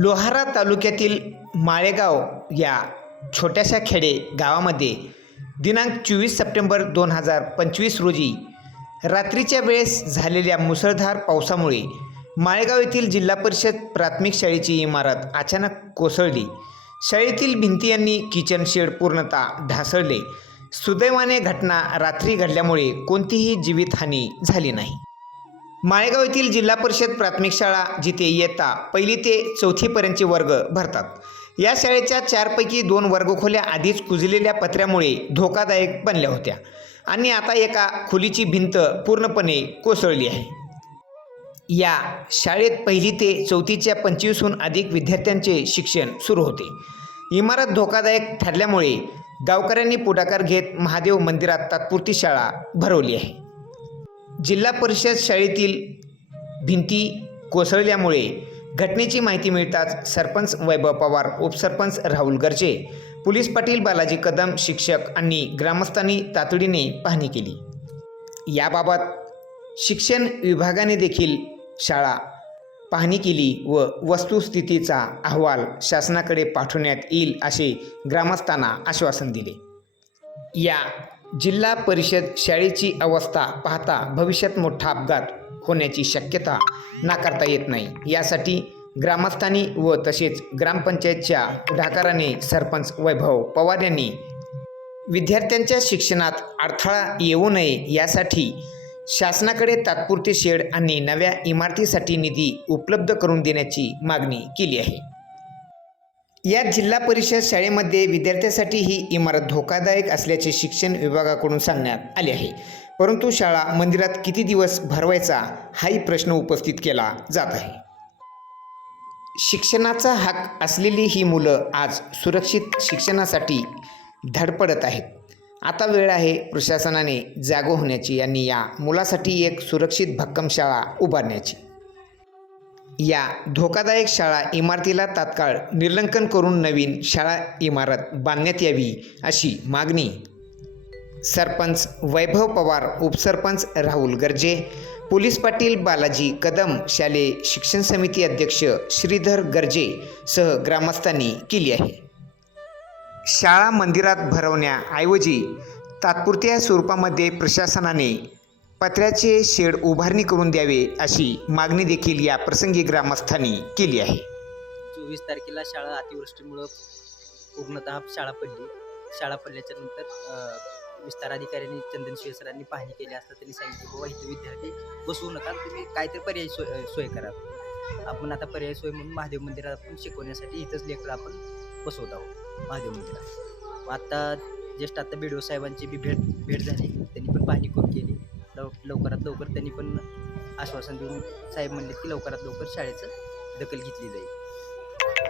लोहारा तालुक्यातील माळेगाव या छोट्याशा खेडे गावामध्ये दिनांक चोवीस सप्टेंबर दोन हजार पंचवीस रोजी रात्रीच्या वेळेस झालेल्या मुसळधार पावसामुळे माळेगाव येथील जिल्हा परिषद प्राथमिक शाळेची इमारत अचानक कोसळली. शाळेतील भिंती यांनी किचन शेड पूर्णतः ढासळले. सुदैवाने घटना रात्री घडल्यामुळे कोणतीही जीवितहानी झाली नाही. माळेगाव येथील जिल्हा परिषद प्राथमिक शाळा जिथे इयत्ता पहिली ते चौथीपर्यंतचे वर्ग भरतात. या शाळेच्या चारपैकी दोन वर्गखोल्या आधीच कुजलेल्या पत्र्यामुळे धोकादायक बनल्या होत्या आणि आता एका खोलीची भिंत पूर्णपणे कोसळली आहे. या शाळेत पहिली ते चौथीच्या पंचवीसहून अधिक विद्यार्थ्यांचे शिक्षण सुरू होते. इमारत धोकादायक ठरल्यामुळे गावकऱ्यांनी पुढाकार घेत महादेव मंदिरात तात्पुरती शाळा भरवली आहे. जिल्हा परिषद शाळेतील भिंती कोसळल्यामुळे घटनेची माहिती मिळताच सरपंच वैभव पवार उपसरपंच राहुल गर्जे पोलीस पाटील बालाजी कदम शिक्षक आणि ग्रामस्थांनी तातडीने पाहणी केली. याबाबत शिक्षण विभागाने देखील शाळा पाहणी केली व वस्तुस्थितीचा अहवाल शासनाकडे पाठवण्यात येईल असे ग्रामस्थांना आश्वासन दिले. या जिल्हा परिषद शाळेची अवस्था पाहता भविष्यात मोठा अपघात होण्याची शक्यता नाकारता येत नाही. यासाठी ग्रामस्थांनी व तसेच ग्रामपंचायतच्या पुढाकाराने सरपंच वैभव पवार यांनी विद्यार्थ्यांच्या शिक्षणात अडथळा येऊ नये यासाठी शासनाकडे तात्पुरते शेड आणि नव्या इमारतीसाठी निधी उपलब्ध करून देण्याची मागणी केली आहे. या जिल्हा परिषद शाळेमध्ये विद्यार्थ्यासाठी ही इमारत धोकादायक असल्याचे शिक्षण विभागाकडून सांगण्यात आले आहे. परंतु शाळा मंदिरात किती दिवस भरवायचा हाही प्रश्न उपस्थित केला जात आहे. शिक्षणाचा हक असलेली ही मुलं आज सुरक्षित शिक्षणासाठी धडपडत आहेत. आता वेळ आहे प्रशासनाने जागो होण्याची आणि या मुलासाठी एक सुरक्षित भक्कम शाळा उभारण्याची. या धोकादायक शाळा इमारतीला तात्काळ निर्लंकन करून नवीन शाळा इमारत बांधण्यात यावी अशी मागणी. सरपंच वैभव पवार उपसरपंच राहुल गर्जे पोलीस पाटील बालाजी कदम शालेय शिक्षण समिती अध्यक्ष श्रीधर गर्जे सह ग्रामस्थांनी केली आहे. शाळा मंदिरात भरवण्याऐवजी तात्पुरत्या स्वरूपामध्ये प्रशासनाने पत्र्याचे शेड उभारणी करून द्यावे अशी मागणी देखील या प्रसंगी ग्रामस्थांनी केली आहे. चोवीस तारखेला शाळा अतिवृष्टीमुळं पूर्णतः शाळा पडली. शाळा पडल्याच्या नंतर विस्तार अधिकाऱ्यांनी चंदन सरांनी पाहणी केली असता त्यांनी सांगितलं बाबा इथे विद्यार्थी बसवू नका तुम्ही काहीतरी पर्यायी सोय सोय करा. आपण आता पर्यायी सोय म्हणून महादेव मंदिरात आपण शिकवण्यासाठी इथंच लेकर आपण बसवत आहोत महादेव मंदिरात. मग आता जस्ट आता बिडो साहेबांची बी भेट भेट झाली. त्यांनी पण पाहणी करून केली. लव लवकरात लवकर त्यांनी पण आश्वासन देऊन साहेब म्हणले की लवकरात लवकर शाळेचं दखल घेतली जाईल.